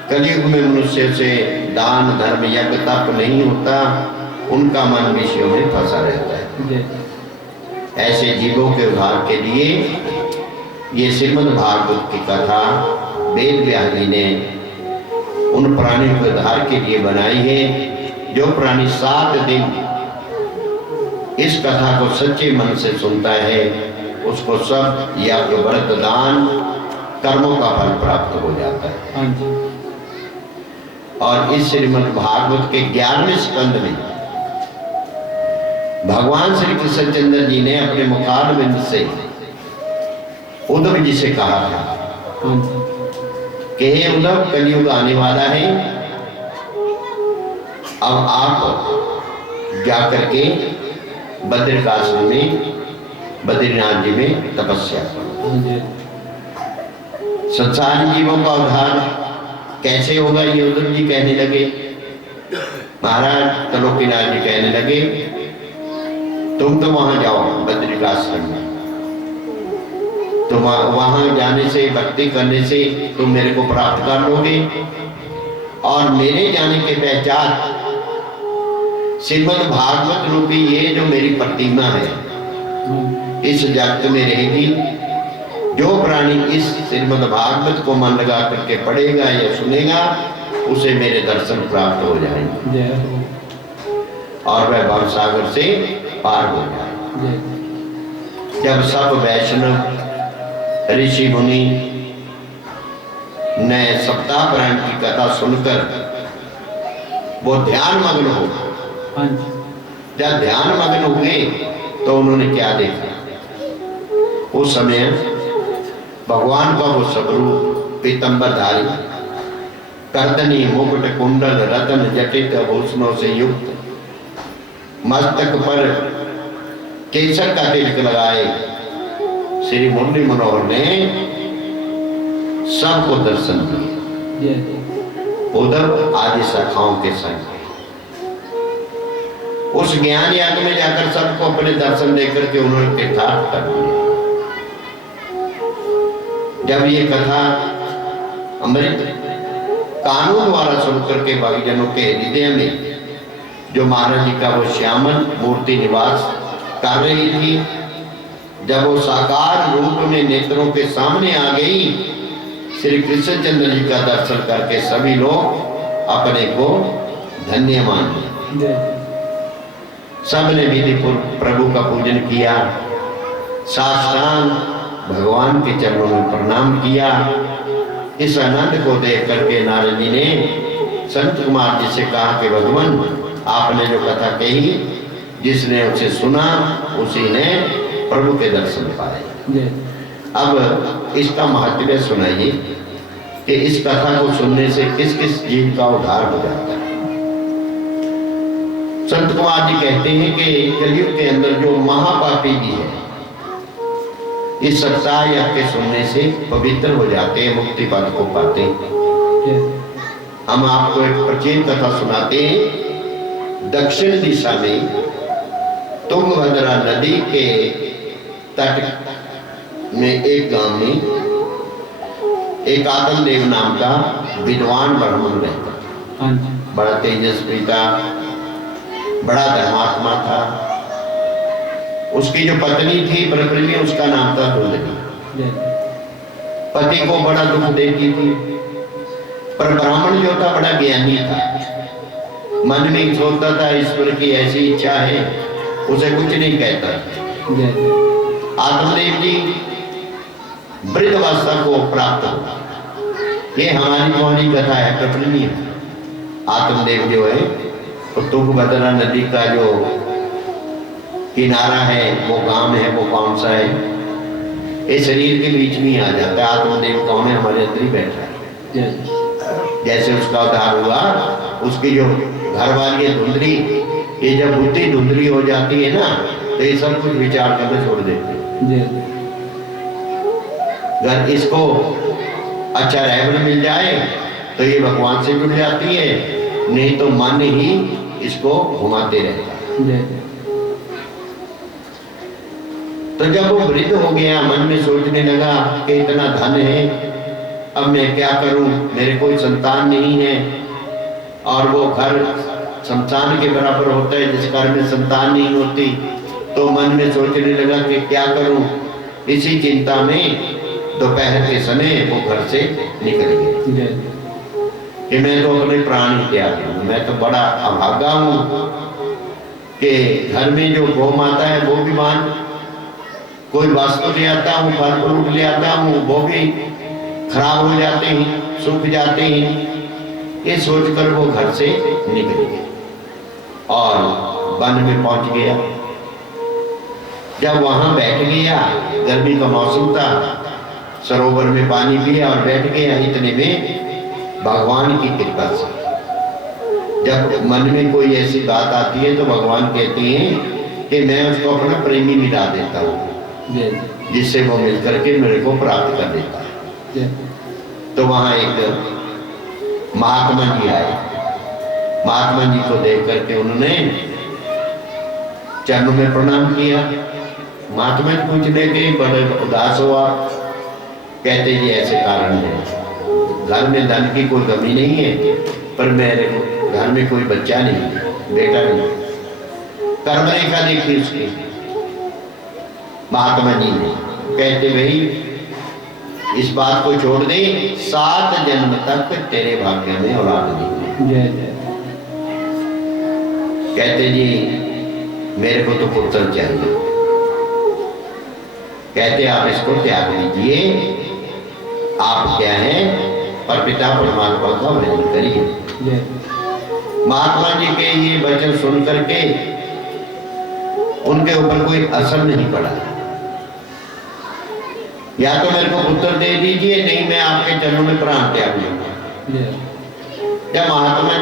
कलयुग में मनुष्य से दान धर्म यज्ञ तप नहीं होता, उनका मन विषयों में फंसा रहता है। ऐसे जीवों के उद्धार के लिए ये श्रीमद् भागवत की कथा वेद व्यास जी ने उन प्राणियों के उद्धार के लिए बनाई है। जो प्राणी 7 दिन इस कथा को सच्चे मन से सुनता है, उसको सब यज्ञ व्रत दान कर्मों का फल प्राप्त हो जाता है। और इस श्रीमद् भागवत के 11वें स्कंद में भगवान श्री कृष्णचंद्र जी ने अपने मुखारविंद से उद्धव जी से कहा था कि हे उद्धव, कलयुग आने वाला है, अब आप जाकर के बद्रिकाश्रम में बद्रीनाथ जी में तपस्या करो। संसारी जीवों का उद्धार कैसे होगा, ये उद्धव जी कहने लगे। महाराज त्रिलोकीनाथ जी कहने लगे, तुम तो वहां जाओ बद्रिकाश्रम में, तुम वहां जाने से भक्ति करने से तुम मेरे को प्राप्त कर लोगे। और मेरे जाने के पहचान श्रीमद् भागवत रूपी ये जो मेरी प्रतिमा है इस जगत में रहेगी। जो प्राणी इस श्रीमद् भागवत को मन लगा करके पढ़ेगा या सुनेगा, उसे मेरे दर्शन प्राप्त हो जाएंगे और वह भव सागर से पार हो जाए। जब सब वैष्णव ऋषि मुनि ने सप्ताह पुराण की कथा सुनकर वो ध्यान मग्न हो, जब ध्यान मग्न हो गए तो उन्होंने क्या देखा, उस समय भगवान का वो स्वरूप पीतंबरधारी, कर्दनी मुकुट कुंडल रतन जटित आभूषणों से युक्त, मस्तक पर केसर का तिलक लगाए श्री मुरली मनोहर ने सबको दर्शन दिए, उद्धव आदि शाखाओं के संग। उस ज्ञान याग में जाकर सबको अपने दर्शन देकर के उन्होंने तीर्थार्थ कर दिया। जब ये कथा अमृत कानून द्वारा सुनकर के भक्तजनों के हृदय में जो महाराज जी का वो श्यामल मूर्ति निवास कर रही थी, जब वो साकार रूप में नेत्रों के सामने आ गई, श्री कृष्णचंद्र जी का दर्शन करके सभी लोग अपने को धन्य मान लिया। सबने विधिपूर्वक प्रभु का पूजन किया, साष्टांग भगवान के चरणों में प्रणाम किया। इस आनंद को देख करके नारद जी ने संत कुमार जी से कहा कि भगवान, आपने जो कथा कही, जिसने उसे सुना उसी ने प्रभु के दर्शन पाए। अब इसका महत्व सुनाइए कि इस कथा को सुनने से किस किस जीव का उद्धार हो जाता है। संत कुमार जी कहते हैं कि कलयुग के अंदर जो महापापी भी है, इस सप्ताह यज्ञ के सुनने से पवित्र हो जाते हैं, मुक्ति पद को पाते हैं। हम आपको एक प्राचीन कथा सुनाते हैं। दक्षिण दिशा में तुंगभद्रा नदी के तट में एक गांव में एक आदम देव नाम का विद्वान ब्राह्मण रहता था। बड़ा तेजस्वी था, बड़ा धर्मात्मा था। उसकी जो पत्नी थी बरबरी में, उसका नाम था दुंदनी। पति को बड़ा दुख देती थी, पर ब्राह्मण जो था बड़ा ज्ञानी था। मन में सोचता था ईश्वर की ऐसी इच्छा है, उसे कुछ नहीं कहता। आत्मदेव जी वृद्धावस्था को प्राप्त होगा। ये हमारी पुरानी कथा है, प्रचलित है। आत्मदेव जो है तो तुंगभद्रा नदी का जो किनारा है वो गांव है, वो कौन सा है? ये शरीर के बीच में ही आ जाता है। आत्मदेव कौन है? हमारे अंदर ही बैठा है। जैसे उसका उद्धार हुआ, उसकी जो घर वाली है धुंधली, ये जब बुद्धि धुंधली हो जाती है ना तो ये सब कुछ विचार करना छोड़ देते हैं। अगर इसको अच्छा रहबर मिल जाए तो ये भगवान से जुड़ जाती है, नहीं तो मन ही इसको घुमाते रहता है। तो जब वो वृद्ध हो गया, मन में सोचने लगा कि इतना धन है, अब मैं क्या करूं, मेरे कोई संतान नहीं है, और वो घर शमशान के बराबर होता है जिस घर में संतान नहीं होती। तो मन में सोचने लगा कि क्या करूं। इसी चिंता में दोपहर के समय वो घर से निकल गया कि मैं तो अपने प्राण ही त्याग दूं। मैं तो बड़ा अभागा हूं कि घर में जो गौ माता है वो भी मान, कोई वस्तु ले आता हूँ, फल फ्रूट ले आता हूँ, वो भी खराब हो जाते हैं, सूख जाते हैं। ये सोचकर वो घर से निकल गया और वन में पहुंच गया। जब वहां बैठ गया, गर्मी का मौसम था, सरोवर में पानी पिया और बैठ गया। इतने में भगवान की कृपा से जब मन में कोई ऐसी बात आती है तो भगवान कहते हैं कि मैं उसको अपना प्रेमी मिला देता हूँ, जिससे वो मिलकर के मेरे को प्राप्त कर देता है। तो वहां एक महात्मा जी आए। महात्मा जी को देख करके उन्होंने चरणों में प्रणाम किया। महात्मा जी पूछने के बड़े उदास हुआ, कहते जी ऐसे कारण है, घर में धन की कोई कमी नहीं है, पर मेरे घर में कोई बच्चा नहीं, बेटा नहीं। कर्म रेखा देखी उसकी महात्मा जी ने, कहते भाई इस बात को छोड़ दे, 7 जन्म तक तेरे भाग्य में औलाद नहीं। कहते जी मेरे को तो पुत्र चाहिए। कहते आप इसको त्याग लीजिए, आप क्या है पर पिता परमात्मा का भजन करिए। महात्मा जी के ये वचन सुन करके उनके ऊपर कोई असर नहीं पड़ा। या तो मेरे को पुत्र दे दीजिए, नहीं मैं आपके चरणों में प्राण त्याग लूंगा। जब महात्मा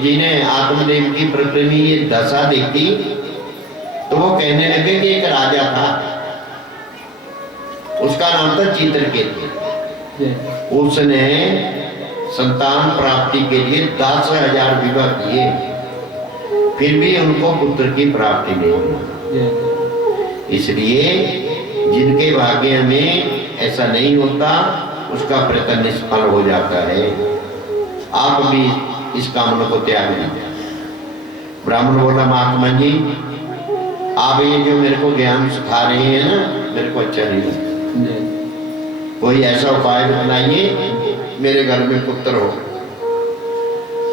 जी ने आत्मदेव की प्रकृति ये दशा देखी तो वो कहने लगे कि एक राजा था, उसका नाम था चित्रकेतु। उसने संतान प्राप्ति के लिए 10,000 विवाह किए, फिर भी उनको पुत्र की प्राप्ति नहीं हुई। इसलिए जिनके भाग्य में ऐसा नहीं होता उसका प्रयत्न निष्फल हो जाता है। आप भी इस कामना को त्याग दीजिए। ब्राह्मण बोला महात्मा जी आप ये जो मेरे को ज्ञान सिखा रहे हैं ना, मेरे को अच्छा नहीं है, कोई ऐसा उपाय बताइए मेरे घर में पुत्र हो।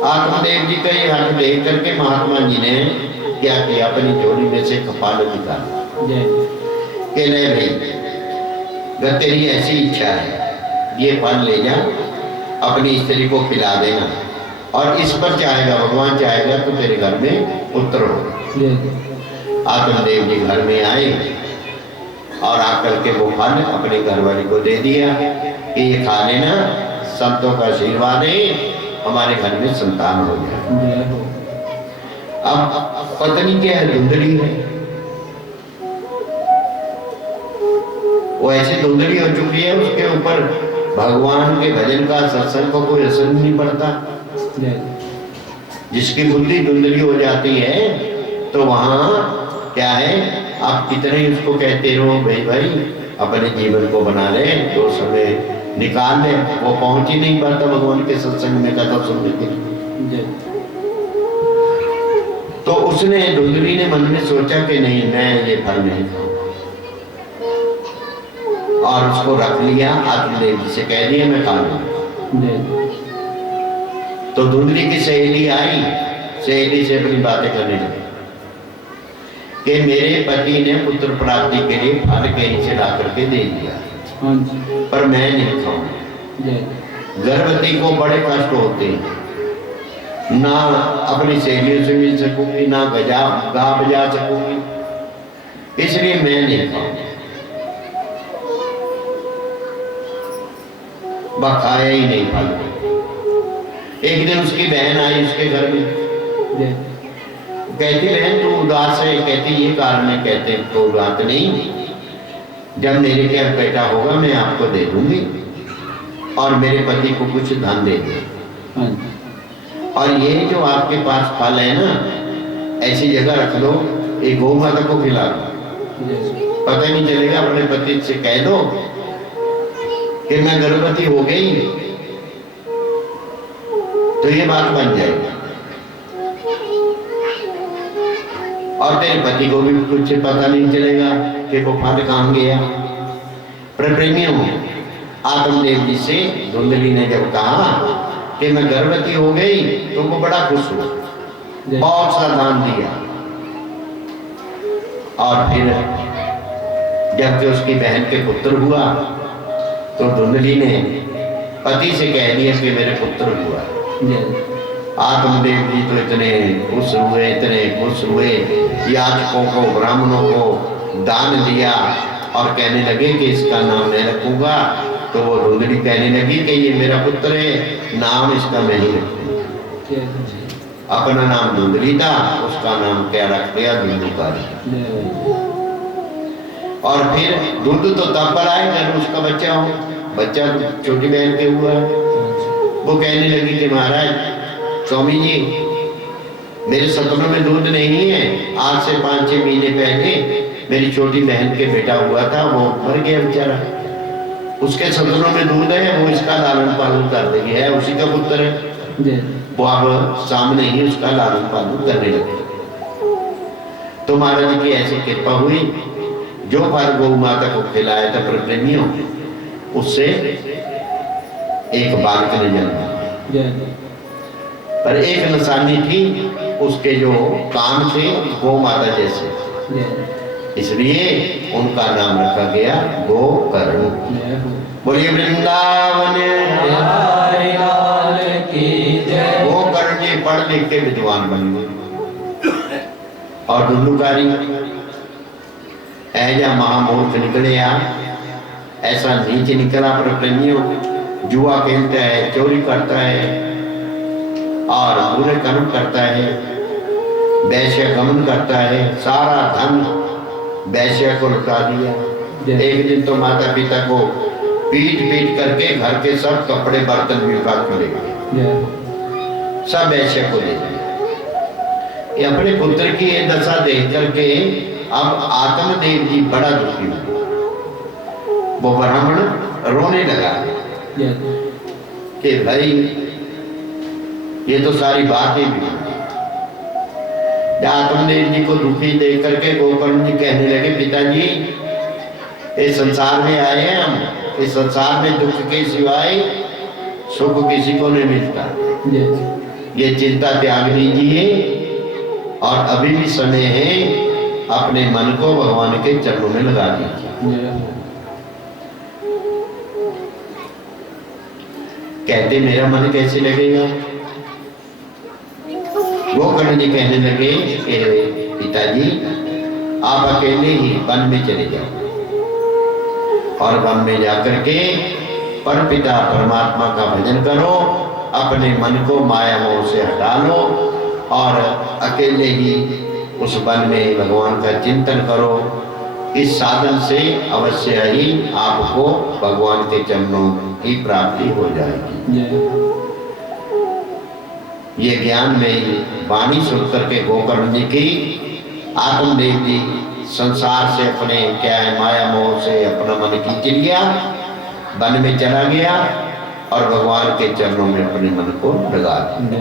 आत्मदेव जी का ये हक देख करके महात्मा जी ने क्या किया, अपनी झोली में से कपाल निकाला कि ले भाई अगर तेरी ऐसी इच्छा है ये फल ले जा, अपनी स्त्री को खिला देना, और इस पर चाहेगा भगवान चाहेगा तो तेरे घर में पुत्र हो। आत्मदेव जी घर में आए और आकर के वो फल अपने घरवाली को दे दिया कि ये खा लेना, संतों का आशीर्वाद है, हमारे घर में संतान हो जाए। अब पत्नी क्या है, धुंधली है, वो ऐसे धुंधली हो चुकी है, उसके ऊपर भगवान के भजन का सत्संग को कोई असर नहीं पड़ता। जिसकी बुद्धि धुंधली हो जाती है तो वहां क्या है, आप कितने ही उसको कहते रहो भाई अपने जीवन को बना ले, तो समय निकाल ले, वो पहुंच ही नहीं पाता भगवान के सत्संग में कथा सुनने के लिए। तो उसने धुंधली ने मन में सोचा कि नहीं मैं ये फल नहीं खाऊंगा, और उसको रख लिया। आत्मदेव जी से कह दिया मैं खा लूंगा। तो धुंधली की सहेली आई, सहेली से अपनी बातें करने लगी कि मेरे पति ने पुत्र प्राप्ति के लिए फल कहीं से ला करके दे दिया, हाँ जी पर मैं नहीं खाऊंगा। जय गर्भवती को बड़े कष्ट होते हैं, ना अपनी सहेलियों से मिल सकूंगी, ना गा बजा सकूंगी, इसलिए मैं नहीं खाऊंगा। वह खाया ही नहीं फल। एक दिन उसकी बहन आई उसके घर में, जय कहती बहन तू उदास है, कहती ये कारण है, कहते तो बात नहीं, जब मेरे क्या बेटा होगा मैं आपको दे दूंगी और मेरे पति को कुछ धन दे दूंगी, हाँ जी और ये जो आपके पास फल है ना, ऐसी जगह रख लो, एक गौ माता को खिला दो, जय पता ही नहीं चलेगा। अपने पति से कह दो कि मैं गर्भवती हो गई, तो ये बात बन जाएगी और तेरे पति को भी कुछ पता नहीं चलेगा कि वो फल कहाँ गया। पर प्रेमियों, आत्मदेव जी से धुंधली ने जब कहा कि मैं गर्भवती हो गई, तो वो बड़ा खुश हुआ, बहुत सा दान दिया। और फिर जब उसकी बहन के पुत्र हुआ, तो धुंधली ने पति से कह दिया कि मेरे पुत्र हुआ। जय आत्मदेव जी तो इतने खुश हुए, याचकों को ब्राह्मणों को दान दिया और कहने लगे कि इसका नाम मैं रखूंगा। तो वो धुंधली कहने लगी कि ये मेरा पुत्र है, नाम इसका मैं ही रखूंगा। जय अपना नाम धुंधली था, उसका नाम क्या रख दिया, धुंधुकारी। और फिर दूध तो तब पर आए जब उसका बच्चा हो, बच्चा तो छोटी बहन के हुआ। वो कहने लगी कि महाराज स्वामी जी, मेरे सपनों में दूध नहीं है, आज से 5-6 महीने पहले मेरी छोटी बहन के बेटा हुआ था, वो मर गया बेचारा, उसके सपनों में दूध है, वो इसका लालन पालन कर देगी, है उसी का पुत्र है। वो अब सामने ही उसका लालन पालन करने लगे। तो महाराज जी की ऐसी कृपा हुई, जो फल गौ माता को खिलाया था प्रेमियों, उससे एक बालक ने जन्म लिया। पर एक निशानी थी, उसके जो कान थे गौ माता जैसे, इसलिए उनका नाम रखा गया गोकर्ण। बोलिए वृंदावन गोकर्ण जी पढ़ लिख के विद्वान बन गए। और धुंधुकारी ऐजा महामूर्ख निकले, ऐसा नीच निकला। पर प्रेमियों, जुआ खेलता है, चोरी करता है और बुरे कर्म करता है, वैश्य गमन करता है, सारा धन वैश्य को लुटा दिया। एक दिन तो माता पिता को पीट करके घर के सब कपड़े बर्तन भी उठा कर ले गए, सब वैश्य को ले दिया। ये अपने पुत्र की ये दशा देख करके अब आत्मदेव जी बड़ा दुखी हुए। वो ब्राह्मण रोने लगा कि भाई ये तो सारी बात ही भी। आत्मदेव जी को दुखी देख करके गोकर्ण जी कहने लगे, पिताजी इस संसार में आए हैं हम, इस संसार में दुख के सिवाय सुख किसी को नहीं मिलता। ये चिंता त्याग दीजिए और अभी भी समय है, अपने मन को भगवान के चरणों में लगा दीजिए। कहते मेरा मन कैसे लगेगा? गोकर्ण जी कहने लगे कि पिताजी आप अकेले ही वन में चले जाओ और वन में जाकर के परमपिता परमात्मा का भजन करो, अपने मन को माया मोह से हटा लो और अकेले ही उस वन में भगवान का चिंतन करो। इस साधन से अवश्य ही आपको भगवान के चरणों की प्राप्ति हो जाएगी। ये ज्ञान में वाणी सुनकर के गोकर्ण जी की आत्मदेव जी संसार से अपने क्या है माया मोह से अपना मन खींच लिया, वन में चला गया और भगवान के चरणों में अपने मन को लगा दिया।